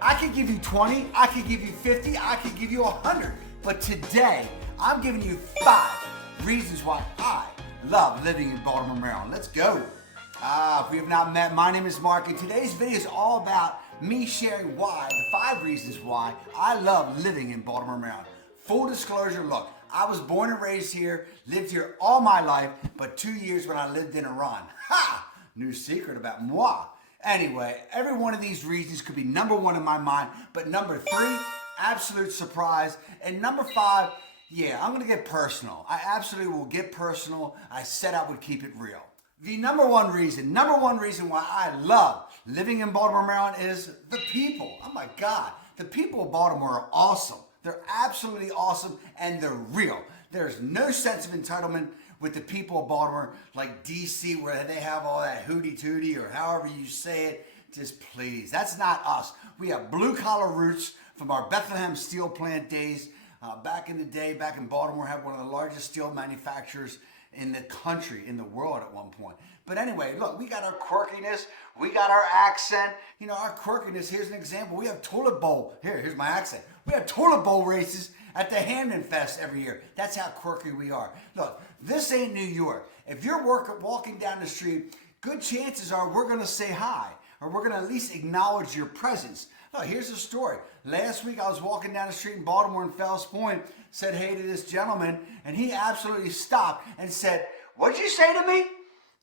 I could give you 20, I could give you 50, I could give you 100. But today, I'm giving you 5 reasons why I love living in Baltimore, Maryland. Let's go. If we have not met, my name is Mark, and today's video is all about me sharing the 5 reasons why I love living in Baltimore, Maryland. Full disclosure, look, I was born and raised here, lived here all my life, but 2 years when I lived in Iran. Ha! New secret about moi. Anyway, every one of these reasons could be number 1 in my mind, but number 3, absolute surprise, and number 5, yeah, I'm gonna get personal. I absolutely will get personal. I said I would keep it real. The number one reason why I love living in Baltimore, Maryland is the people. Oh my God, the people of Baltimore are awesome. They're absolutely awesome and they're real. There's no sense of entitlement with the people of Baltimore like DC where they have all that hooty-tooty or however you say it. Just please, that's not us. We have blue collar roots from our Bethlehem steel plant days. Back in the day, back in Baltimore, had one of the largest steel manufacturers in the country, in the world at one point. But anyway, look, we got our quirkiness, we got our accent. You know, our quirkiness, here's an example. We have toilet bowl, here's my accent. We have toilet bowl races at the Camden Fest every year. That's how quirky we are. Look, this ain't New York. If you're walking down the street, good chances are we're gonna say hi, or we're gonna at least acknowledge your presence. Look, here's the story. Last week I was walking down the street in Baltimore in Fells Point, said hey to this gentleman, and he absolutely stopped and said, "What'd you say to me?"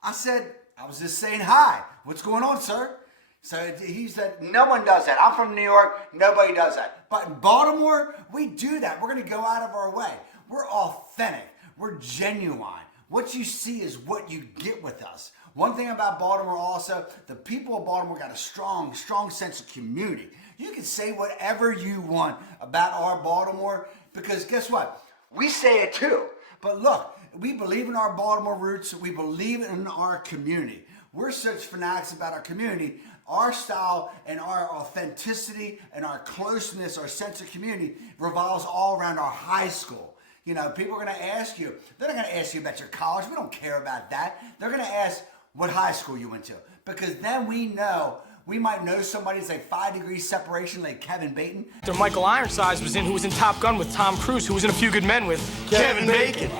I said, "I was just saying hi. What's going on, sir?" So he said, "No one does that. I'm from New York. Nobody does that." But in Baltimore, we do that. We're going to go out of our way. We're authentic. We're genuine. What you see is what you get with us. One thing about Baltimore also, the people of Baltimore got a strong sense of community. You can say whatever you want about our Baltimore because guess what? We say it too. But look, we believe in our Baltimore roots. We believe in our community. We're such fanatics about our community. Our style and our authenticity and our closeness, our sense of community revolves all around our high school. You know, people are going to ask you, they're not going to ask you about your college. We don't care about that. They're going to ask what high school you went to. Because then we might know somebody that's like 5 degrees separation like Kevin Bacon. Michael Ironsides who was in Top Gun with Tom Cruise, who was in A Few Good Men with Kevin Bacon.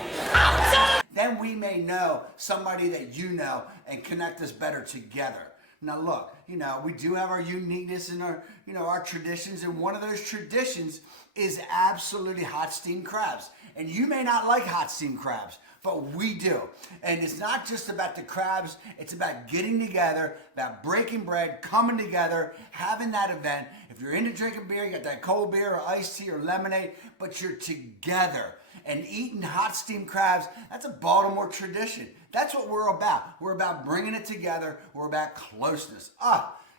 Then we may know somebody that you know and connect us better together. Now look, you know, we do have our uniqueness and our, you know, our traditions, and one of those traditions is absolutely hot steamed crabs. And you may not like hot steamed crabs, but we do. And it's not just about the crabs, it's about getting together, about breaking bread, coming together, having that event. If you're into drinking beer, you got that cold beer or iced tea or lemonade, but you're together. And eating hot steamed crabs, that's a Baltimore tradition. That's what we're about. We're about bringing it together. We're about closeness.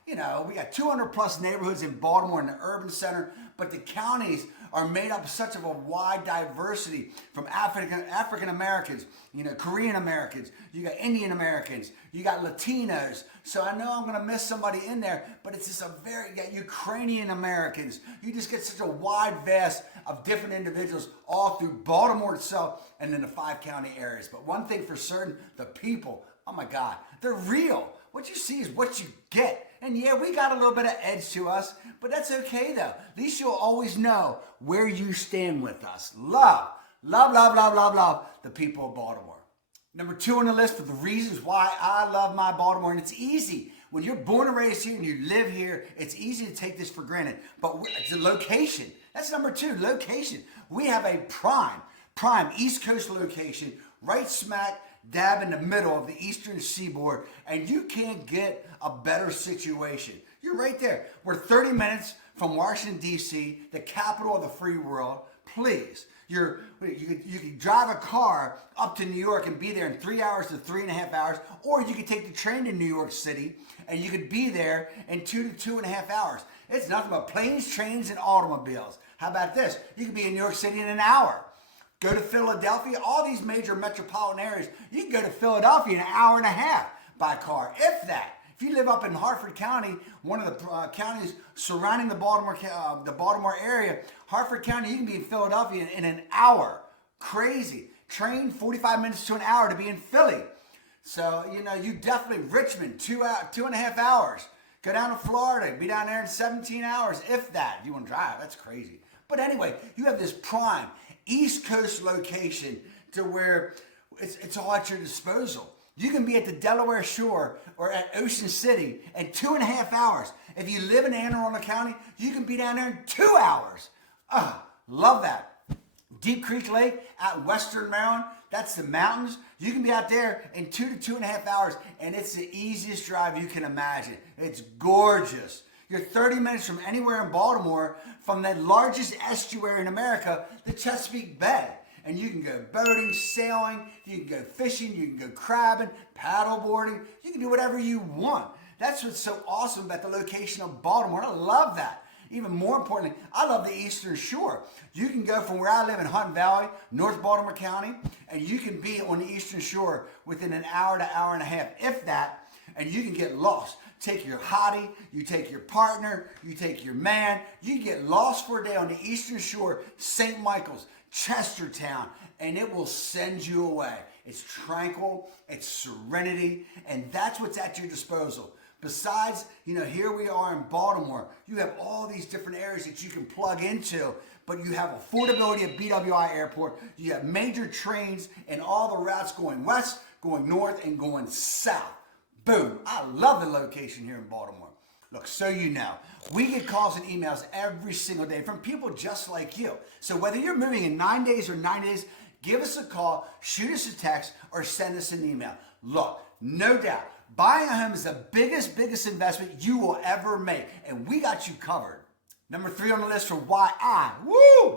You know, we got 200 plus neighborhoods in Baltimore in the urban center, but the counties are made up of such of a wide diversity from African Americans, you know, Korean Americans, you got Indian Americans, you got Latinos. So I know I'm going to miss somebody in there, but it's just you got Ukrainian Americans. You just get such a wide vast of different individuals all through Baltimore itself and in the 5 county areas. But one thing for certain, the people, oh my God, they're real. What you see is what you get. And yeah, we got a little bit of edge to us, but that's okay though. At least you'll always know where you stand with us. Love the people of Baltimore. Number 2 on the list for the reasons why I love my Baltimore, and it's easy. When you're born and raised here and you live here, it's easy to take this for granted, but it's the location. That's number 2, location. We have a prime East Coast location right smack dab in the middle of the eastern seaboard, and you can't get a better situation. You're right there. We're 30 minutes from Washington, D.C., the capital of the free world. Please, you can drive a car up to New York and be there in 3 hours to 3.5 hours, or you could take the train to New York City and you could be there in 2 to 2.5 hours. It's nothing but planes, trains, and automobiles. How about this? You could be in New York City in an hour. Go to Philadelphia, all these major metropolitan areas. You can go to Philadelphia in an hour and a half by car, if that. If you live up in Hartford County, one of the counties surrounding the Baltimore area, Hartford County, you can be in Philadelphia in an hour. Crazy. Train 45 minutes to an hour to be in Philly. So, you know, you definitely, Richmond, 2.5 hours. Go down to Florida, be down there in 17 hours, if that. If you want to drive, that's crazy. But anyway, you have this prime East Coast location to where it's all at your disposal. You can be at the Delaware Shore or at Ocean City in 2.5 hours. If you live in Anne Arundel County, you can be down there in 2 hours. Love that. Deep Creek Lake out in Western Maryland, that's the mountains. You can be out there in 2 to 2.5 hours, and it's the easiest drive you can imagine. It's gorgeous. You're 30 minutes from anywhere in Baltimore, from the largest estuary in America, the Chesapeake Bay. And you can go boating, sailing, you can go fishing, you can go crabbing, paddle boarding, you can do whatever you want. That's what's so awesome about the location of Baltimore. I love that. Even more importantly, I love the Eastern Shore. You can go from where I live in Hunt Valley, North Baltimore County, and you can be on the Eastern Shore within an hour to hour and a half, if that, and you can get lost. Take your hottie, you take your partner, you take your man, you can get lost for a day on the Eastern Shore, St. Michael's, Chestertown, and it will send you away. It's tranquil, it's serenity, and that's what's at your disposal. Besides, here we are in Baltimore. You have all these different areas that you can plug into, but you have affordability at BWI Airport. You have major trains and all the routes going west, going north, and going south. Boom. I love the location here in Baltimore. Look, so you know, we get calls and emails every single day from people just like you. So whether you're moving in 9 days or 9 days, give us a call, shoot us a text, or send us an email. Look, no doubt, buying a home is the biggest investment you will ever make, and we got you covered. Number 3 on the list for why I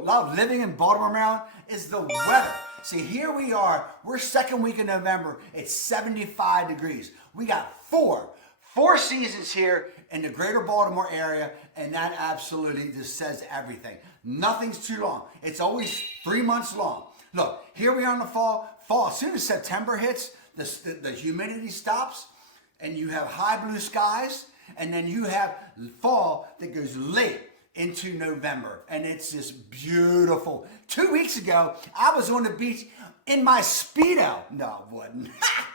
love living in Baltimore, Maryland is the weather. See, here we are. We're second week in November. It's 75 degrees. We got four seasons here in the greater Baltimore area, and that absolutely just says everything. Nothing's too long. It's always 3 months long. Look, here we are in the fall. As soon as September hits, the humidity stops, and you have high blue skies, and then you have fall that goes late into November, and it's just beautiful. 2 weeks ago, I was on the beach in my Speedo. No, I wouldn't.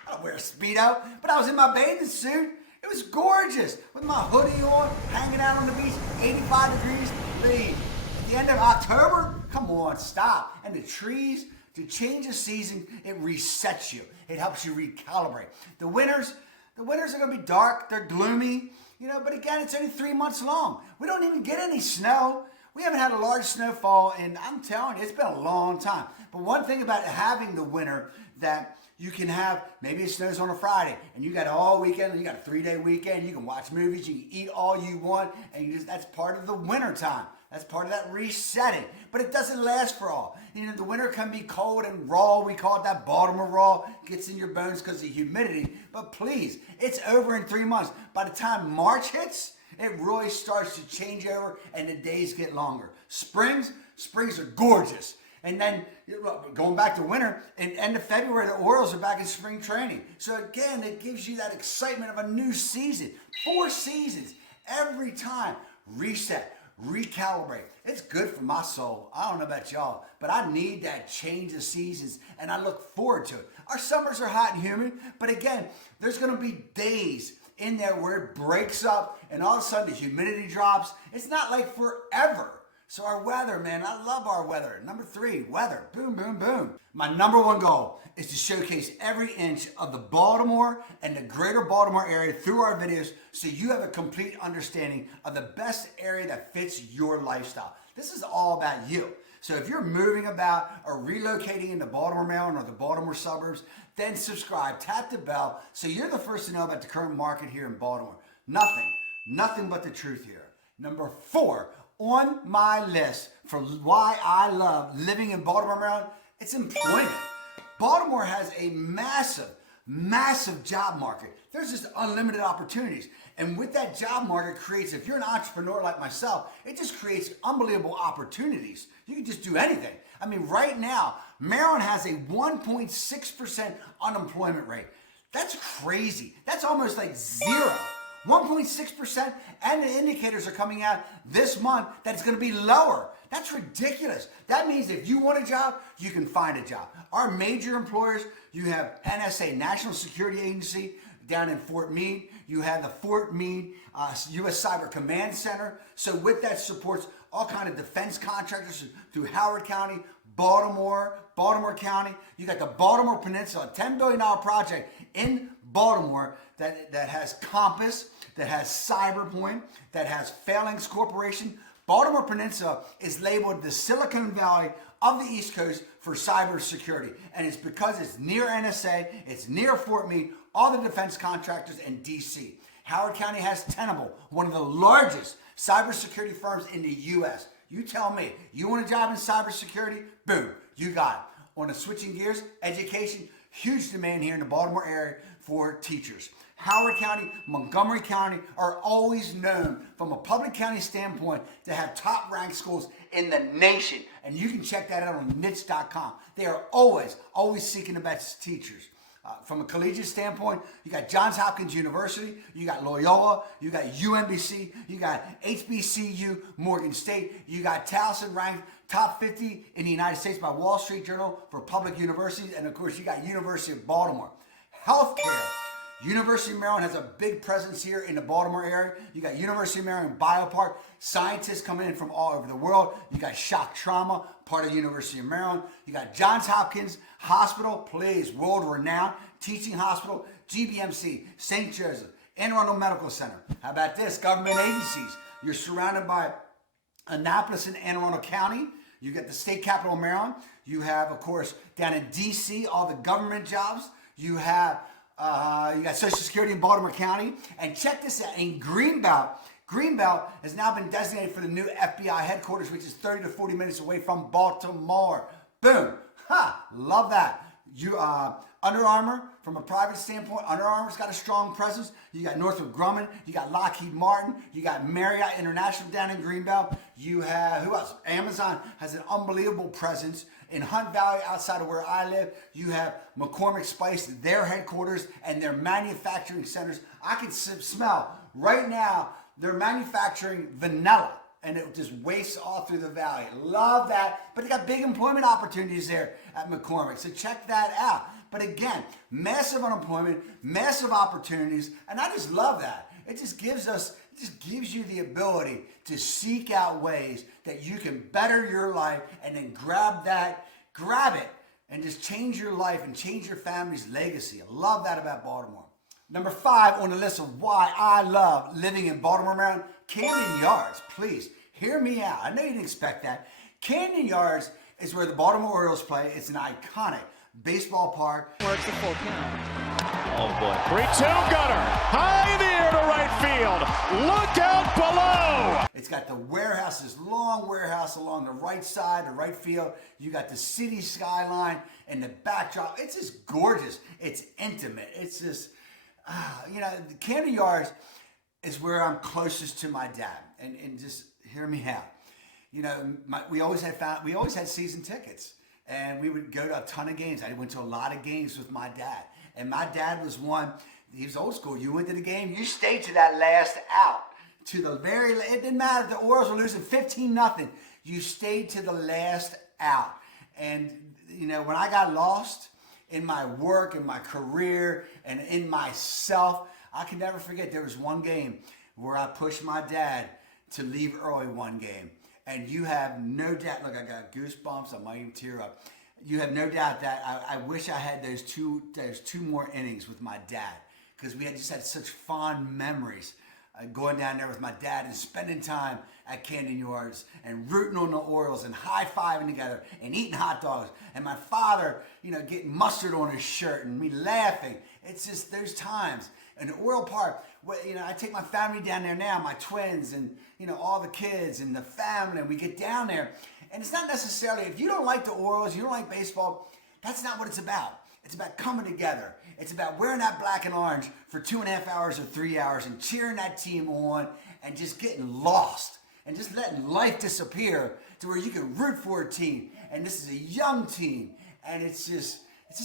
I don't wear a Speedo, but I was in my bathing suit. It was gorgeous with my hoodie on, hanging out on the beach, 85 degrees. Leave. At the end of October, come on, stop. And the trees, to change the season, it resets you. It helps you recalibrate. The winters are going to be dark. They're gloomy. But again, it's only 3 months long. We don't even get any snow. We haven't had a large snowfall, and I'm telling you, it's been a long time. But one thing about having the winter that you can have, maybe it snows on a Friday, and you got all weekend, and you got a 3-day weekend, you can watch movies, you can eat all you want, and that's part of the winter time. That's part of that resetting. But it doesn't last for all. The winter can be cold and raw. We call it that Baltimore raw. Gets in your bones because of humidity. But please, it's over in 3 months. By the time March hits, it really starts to change over and the days get longer. Springs are gorgeous. And then going back to winter, and end of February, the Orioles are back in spring training. So again, it gives you that excitement of a new season. 4 seasons every time. Reset. Recalibrate. It's good for my soul. I don't know about y'all, but I need that change of seasons, and I look forward to it. Our summers are hot and humid, but again, there's going to be days in there where it breaks up, and all of a sudden the humidity drops. It's not like forever. So our weather, man, I love our weather. Number 3, weather. Boom, boom, boom. My number 1 goal is to showcase every inch of the Baltimore and the greater Baltimore area through our videos so you have a complete understanding of the best area that fits your lifestyle. This is all about you. So if you're moving about or relocating into Baltimore, Maryland, or the Baltimore suburbs, then subscribe, tap the bell so you're the first to know about the current market here in Baltimore. Nothing but the truth here. Number 4 on my list for why I love living in Baltimore, Maryland, it's employment. Baltimore has a massive job market. There's just unlimited opportunities. And with that job market creates, if you're an entrepreneur like myself, it just creates unbelievable opportunities. You can just do anything. I mean, right now, Maryland has a 1.6% unemployment rate. That's crazy. That's almost like zero. 1.6%, and the indicators are coming out this month that it's going to be lower. That's ridiculous. That means if you want a job, you can find a job. Our major employers, you have NSA, National Security Agency, down in Fort Meade. You have the Fort Meade U.S. Cyber Command Center. So with that supports all kind of defense contractors through Howard County, Baltimore County. You got the Baltimore Peninsula, a $10 billion project in Baltimore that has Compass, that has CyberPoint, that has Phalanx Corporation. Baltimore Peninsula is labeled the Silicon Valley of the East Coast for cybersecurity. And it's because it's near NSA, it's near Fort Meade, all the defense contractors in DC. Howard County has Tenable, one of the largest cybersecurity firms in the U.S. You tell me, you want a job in cybersecurity? Boom, you got it. On the switching gears, education, huge demand here in the Baltimore area for teachers. Howard County, Montgomery County are always known from a public county standpoint to have top ranked schools in the nation. And you can check that out on niche.com. They are always seeking the best teachers. From a collegiate standpoint, you got Johns Hopkins University, you got Loyola, you got UMBC, you got HBCU, Morgan State, you got Towson ranked top 50 in the United States by Wall Street Journal for public universities, and of course you got University of Baltimore. Healthcare. University of Maryland has a big presence here in the Baltimore area. You got University of Maryland Biopark. Scientists coming in from all over the world. You got shock trauma, part of the University of Maryland. You got Johns Hopkins Hospital, please, world-renowned teaching hospital. GBMC, St. Joseph, Anne Arundel Medical Center. How about this? Government agencies. You're surrounded by Annapolis and Anne Arundel County. You got the state capital of Maryland. You have, of course, down in D.C., all the government jobs. You got Social Security in Baltimore County. And check this out, in Greenbelt has now been designated for the new FBI headquarters, which is 30 to 40 minutes away from Baltimore. Boom. Ha! Love that. Under Armour, from a private standpoint, Under Armour's got a strong presence. You got Northrop Grumman. You got Lockheed Martin. You got Marriott International down in Greenbelt. You have, who else? Amazon has an unbelievable presence. In Hunt Valley, outside of where I live, you have McCormick Spice, their headquarters and their manufacturing centers. I can smell right now, they're manufacturing vanilla, and it just wastes all through the valley. Love that. But they got big employment opportunities there at McCormick, so check that out. But again, massive unemployment, massive opportunities, and I just love that. It just gives you the ability to seek out ways that you can better your life and then grab it, and just change your life and change your family's legacy. I love that about Baltimore. Number 5 on the list of why I love living in Baltimore, Maryland, Camden Yards. Please, hear me out. I know you didn't expect that. Camden Yards is where the Baltimore Orioles play. It's an iconic baseball park. Works the full count. Oh boy. 3-2 Gunner. High in the air to right field. Look out below. It's got the warehouse, this long warehouse along the right side, the right field. You got the city skyline and the backdrop. It's just gorgeous. It's intimate. It's just, the Camden Yards is where I'm closest to my dad. And just hear me out. We always had season tickets. And we would go to a ton of games. I went to a lot of games with my dad. And my dad was one, he was old school. You went to the game, you stayed to that last out. To the it didn't matter if the Orioles were losing 15-0. You stayed to the last out. And, when I got lost in my work, in my career, and in myself, I can never forget there was one game where I pushed my dad to leave early one game. And you have no doubt, look, I got goosebumps, I might even tear up. You have no doubt that I wish I had those two more innings with my dad, because we just had such fond memories going down there with my dad and spending time at Camden Yards and rooting on the Orioles and high-fiving together and eating hot dogs. And my father, getting mustard on his shirt and me laughing. It's just those times. And the Oriole Park, I take my family down there now, my twins and, all the kids and the family, and we get down there. And it's not necessarily, if you don't like the Orioles, you don't like baseball, that's not what it's about. It's about coming together. It's about wearing that black and orange for 2.5 hours or 3 hours and cheering that team on and just getting lost and just letting life disappear to where you can root for a team. And this is a young team, and it's just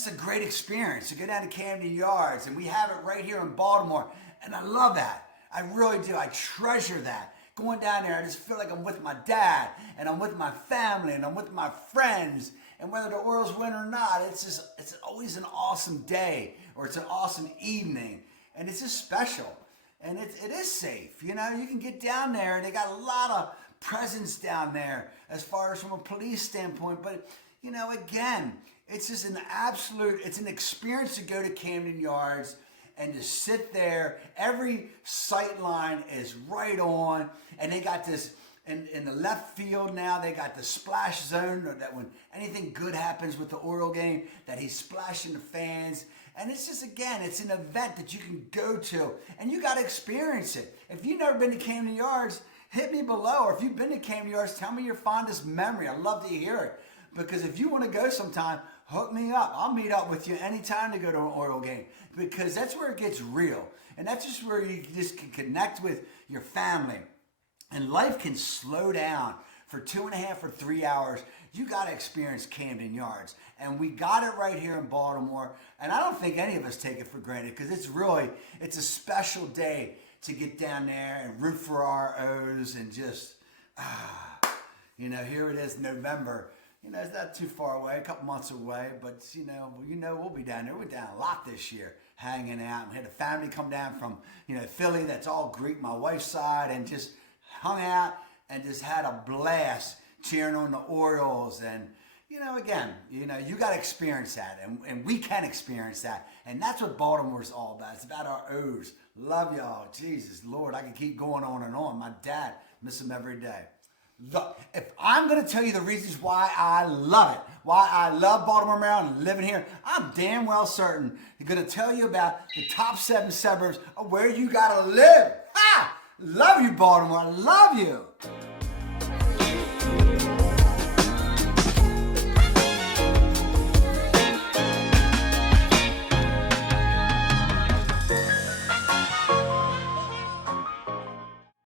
a great experience to go down to Camden Yards, and we have it right here in Baltimore, and I love that. I really do. I treasure that. Going down there, I just feel like I'm with my dad, and I'm with my family, and I'm with my friends, and whether the Orioles win or not, it's always an awesome day, or it's an awesome evening. and it's just special. And it is safe. You know, you can get down there, and they got a lot of presence down there as far as from a police standpoint. But, you know, again, it's just it's an experience to go to Camden Yards and to sit there. Every sight line is right on, and they got this, in the left field now, they got the splash zone, that when anything good happens with the Oriole game, that he's splashing the fans. And it's just, again, it's an event that you can go to, and you got to experience it. If you've never been to Camden Yards, hit me below. Or if you've been to Camden Yards, tell me your fondest memory. I'd love to hear it. Because if you want to go sometime, hook me up. I'll meet up with you anytime to go to an Oriole game. Because that's where it gets real. And that's just where you just can connect with your family. And life can slow down for 2.5 or 3 hours. You got to experience Camden Yards. And we got it right here in Baltimore. And I don't think any of us take it for granted, because it's a special day to get down there and root for our O's and just, you know, here it is, November. You know, it's not too far away, a couple months away, but you know, we'll be down there. We're down a lot this year, hanging out. And had a family come down from, you know, Philly, that's all Greek, my wife's side, and just hung out and just had a blast cheering on the Orioles. And, you know, again, you know, you got to experience that, and we can experience that. And that's what Baltimore's all about. It's about our O's. Love y'all. Jesus, Lord, I can keep going on and on. My dad, miss him every day. If I'm going to tell you the reasons why I love it, why I love Baltimore, Maryland, and living here, I'm damn well certain I'm going to tell you about the top 7 suburbs of where you got to live. Ha! Love you, Baltimore. I love you.